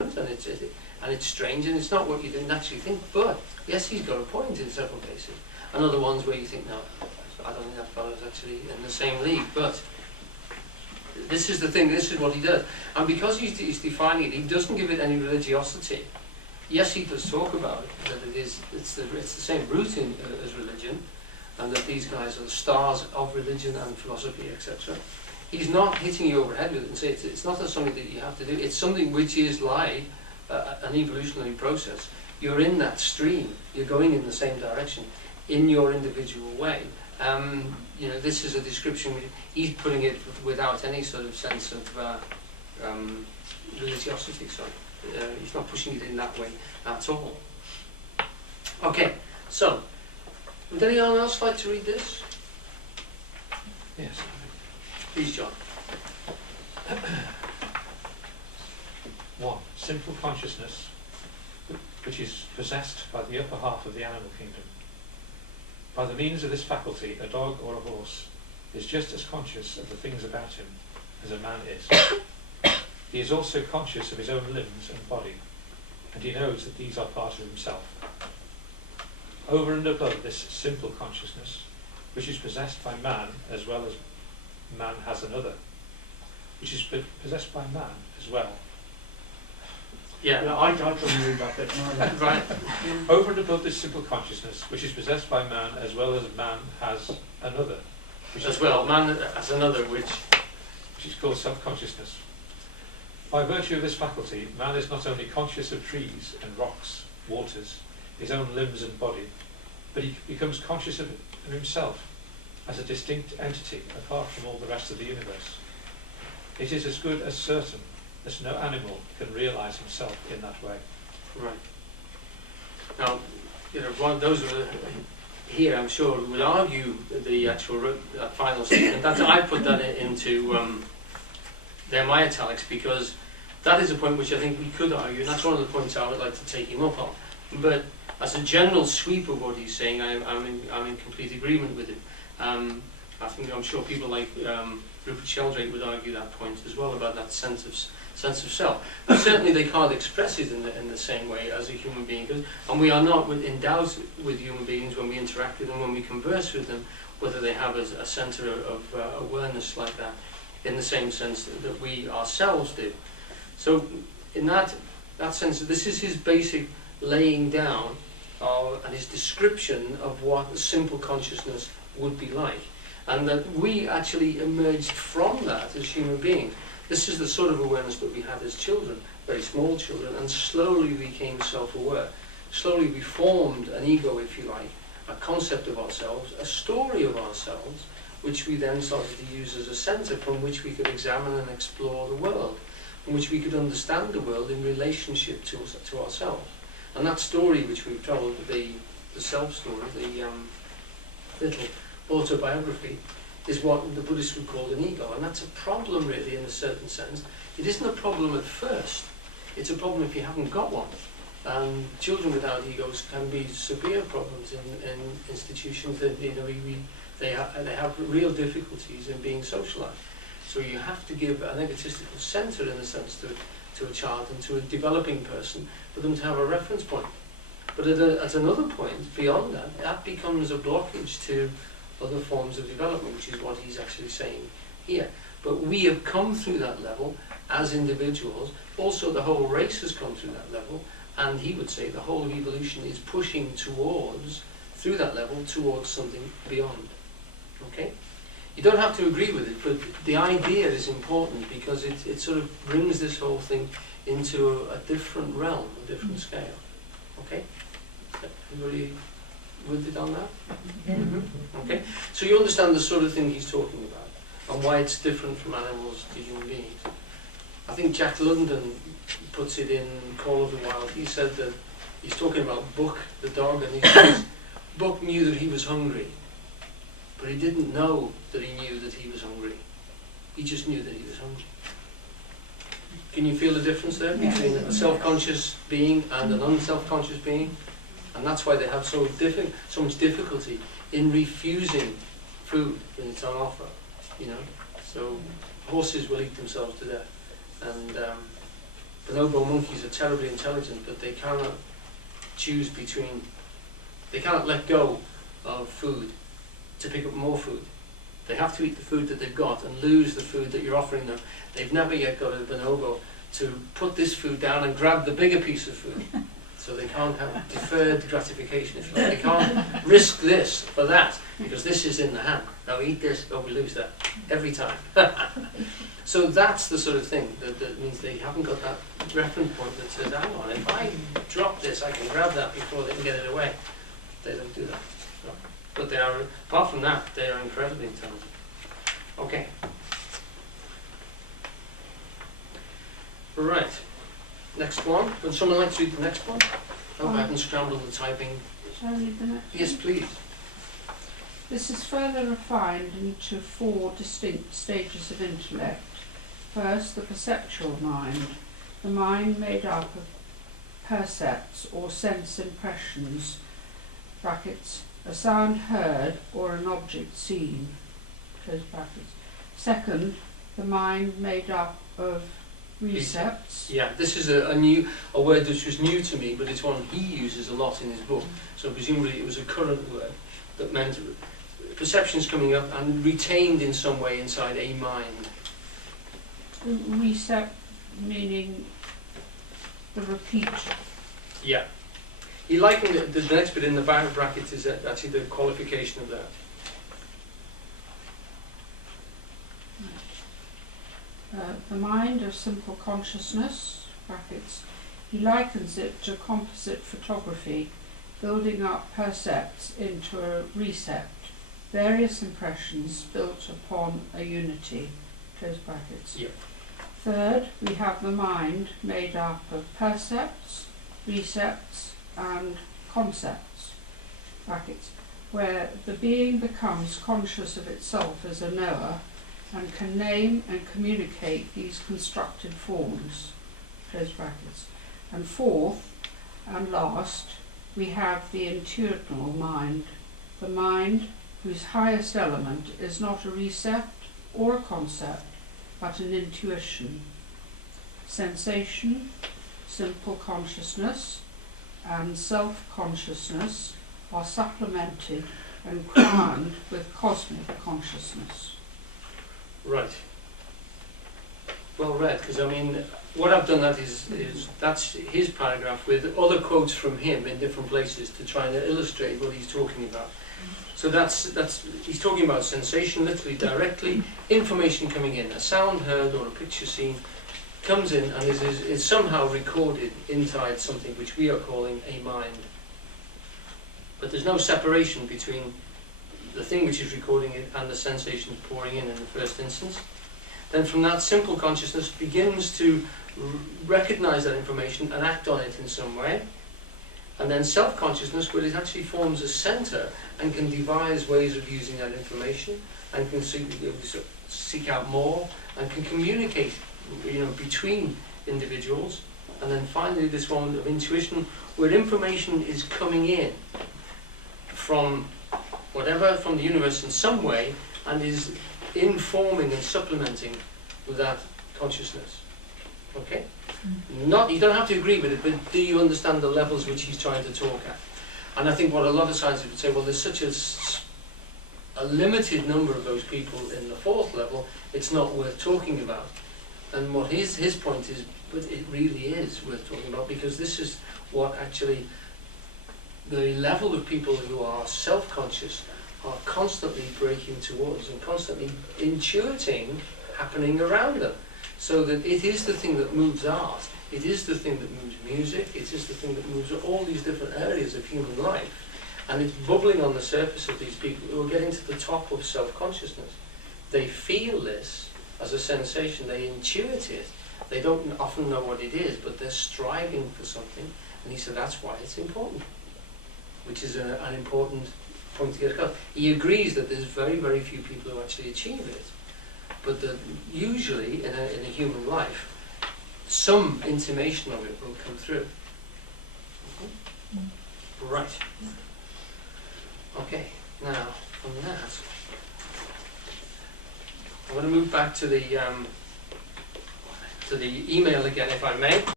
and it's strange, and it's not what you didn't actually think. But yes, he's got a point in several cases, and other ones where you think, no, I don't think that fellow's actually in the same league. But this is the thing. This is what he does, and because he's defining it, he doesn't give it any religiosity. Yes, he does talk about it, that it's the same root as religion, and that these guys are the stars of religion and philosophy, etc. He's not hitting you over the head with it and say it's not something that you have to do. It's something which is like an evolutionary process. You're in that stream. You're going in the same direction in your individual way. This is a description. He's putting it without any sort of sense of religiosity. Sorry, he's not pushing it in that way at all. Okay, so would anyone else like to read this? Yes. Please, John. 1. Simple consciousness, which is possessed by the upper half of the animal kingdom. By the means of this faculty, a dog or a horse is just as conscious of the things about him as a man is. He is also conscious of his own limbs and body, and he knows that these are part of himself. Over and above this simple consciousness, which is possessed by man as well as man has another, which is possessed by man as well. Yeah, I couldn't read that bit. right. Over and above this simple consciousness, which is possessed by man as well as man has another, which As well, man has another, which is called self-consciousness. By virtue of this faculty, man is not only conscious of trees and rocks, waters, his own limbs and body, but he becomes conscious of himself as a distinct entity apart from all the rest of the universe. It is as good as certain that no animal can realise himself in that way. right. Now, one of those here, I'm sure, would argue the actual final statement. I put that into my italics because that is a point which I think we could argue, and that's one of the points I would like to take him up on. But as a general sweep of what he's saying, I'm in complete agreement with him. I'm sure people like Rupert Sheldrake would argue that point as well about that sense of self. But certainly they can't express it in the same way as a human being does, and we are not in doubt with human beings when we interact with them, when we converse with them, whether they have a centre of awareness like that, in the same sense that we ourselves do. So in that sense, this is his basic laying down and his description of what simple consciousness would be like, and that we actually emerged from that as human beings. This is the sort of awareness that we had as children, very small children, and slowly we became self-aware. Slowly we formed an ego, if you like, a concept of ourselves, a story of ourselves, which we then started to use as a centre from which we could examine and explore the world, from which we could understand the world in relationship to ourselves. And that story which we've told, the self-story, the little autobiography, is what the Buddhists would call an ego, and that's a problem really in a certain sense. It isn't a problem at first, it's a problem if you haven't got one. And children without egos can be severe problems in institutions that they have real difficulties in being socialized. So you have to give an egotistical center in a sense to a child and to a developing person for them to have a reference point. But at another point beyond that, that becomes a blockage to other forms of development, which is what he's actually saying here. But we have come through that level as individuals. Also, the whole race has come through that level, and he would say the whole of evolution is pushing through that level, towards something beyond. Okay? You don't have to agree with it, but the idea is important because it sort of brings this whole thing into a different realm, a different scale. Okay? Everybody with it on that? Mm-hmm. Okay? So you understand the sort of thing he's talking about and why it's different from animals to human beings. I think Jack London puts it in Call of the Wild. He said that he's talking about Buck, the dog, and he says Buck knew that he was hungry, but he didn't know that he knew that he was hungry. He just knew that he was hungry. Can you feel the difference there between a self-conscious being and an unself-conscious being? And that's why they have so much difficulty in refusing food when it's on offer. So horses will eat themselves to death, and bonobo monkeys are terribly intelligent, but they cannot choose between, they cannot let go of food to pick up more food. They have to eat the food that they've got and lose the food that you're offering them. They've never yet got a bonobo to put this food down and grab the bigger piece of food. So they can't have deferred gratification, if you like. They can't risk this for that, because this is in the hand. Now eat this, or we lose that, every time. So that's the sort of thing that means they haven't got that reference point that says, hang on, if I drop this, I can grab that before they can get it away. They don't do that. No. But they are, apart from that, they are incredibly intelligent. Okay. Right. Next one. Would someone like to read the next one? Oh, I haven't scrambled the typing. Shall I read the next Yes, one? please. This is further refined into 4 distinct stages of intellect. First, the perceptual mind, the mind made up of percepts or sense impressions, brackets, a sound heard or an object seen, close brackets. Second, the mind made up of recepts. Yeah, this is a word which was new to me, but it's one he uses a lot in his book. So presumably it was a current word that meant perceptions coming up and retained in some way inside a mind. Recept meaning the repeat. Yeah. He likened it, the next bit in the bracket is actually the qualification of that. The mind of simple consciousness, brackets, he likens it to composite photography, building up percepts into a recept, various impressions built upon a unity, close brackets. Yep. Third, we have the mind made up of percepts, recepts and concepts, brackets, where the being becomes conscious of itself as a knower and can name and communicate these constructed forms, close brackets. And fourth and last, we have the intuitional mind, the mind whose highest element is not a recept or a concept, but an intuition. Sensation, simple consciousness, and self-consciousness are supplemented and crowned with cosmic consciousness. Right. Well read, because I mean, what I've done that is that's his paragraph with other quotes from him in different places to try and illustrate what he's talking about. So that's he's talking about sensation, literally directly, information coming in, a sound heard or a picture seen comes in and is somehow recorded inside something which we are calling a mind. But there's no separation between the thing which is recording it and the sensations pouring in the first instance. Then from that, simple consciousness begins to recognize that information and act on it in some way. And then self-consciousness, where it actually forms a center and can devise ways of using that information and can seek out more and can communicate, between individuals. And then finally this one of intuition, where information is coming in from whatever, from the universe in some way, and is informing and supplementing with that consciousness. Okay? Not, you don't have to agree with it, but do you understand the levels which he's trying to talk at? And I think what a lot of scientists would say, well, there's such a limited number of those people in the fourth level, it's not worth talking about. And what his point is, but it really is worth talking about, because this is what actually the level of people who are self-conscious are constantly breaking towards and constantly intuiting happening around them. So that it is the thing that moves art, it is the thing that moves music, it is the thing that moves all these different areas of human life. And it's bubbling on the surface of these people who are getting to the top of self-consciousness. They feel this as a sensation, they intuit it. They don't often know what it is, but they're striving for something. And he said that's why it's important, which is an important point to get across. He agrees that there's very, very few people who actually achieve it. But usually in a human life, some intimation of it will come through. Right. Okay, now from that, I'm going to move back to the email again, if I may.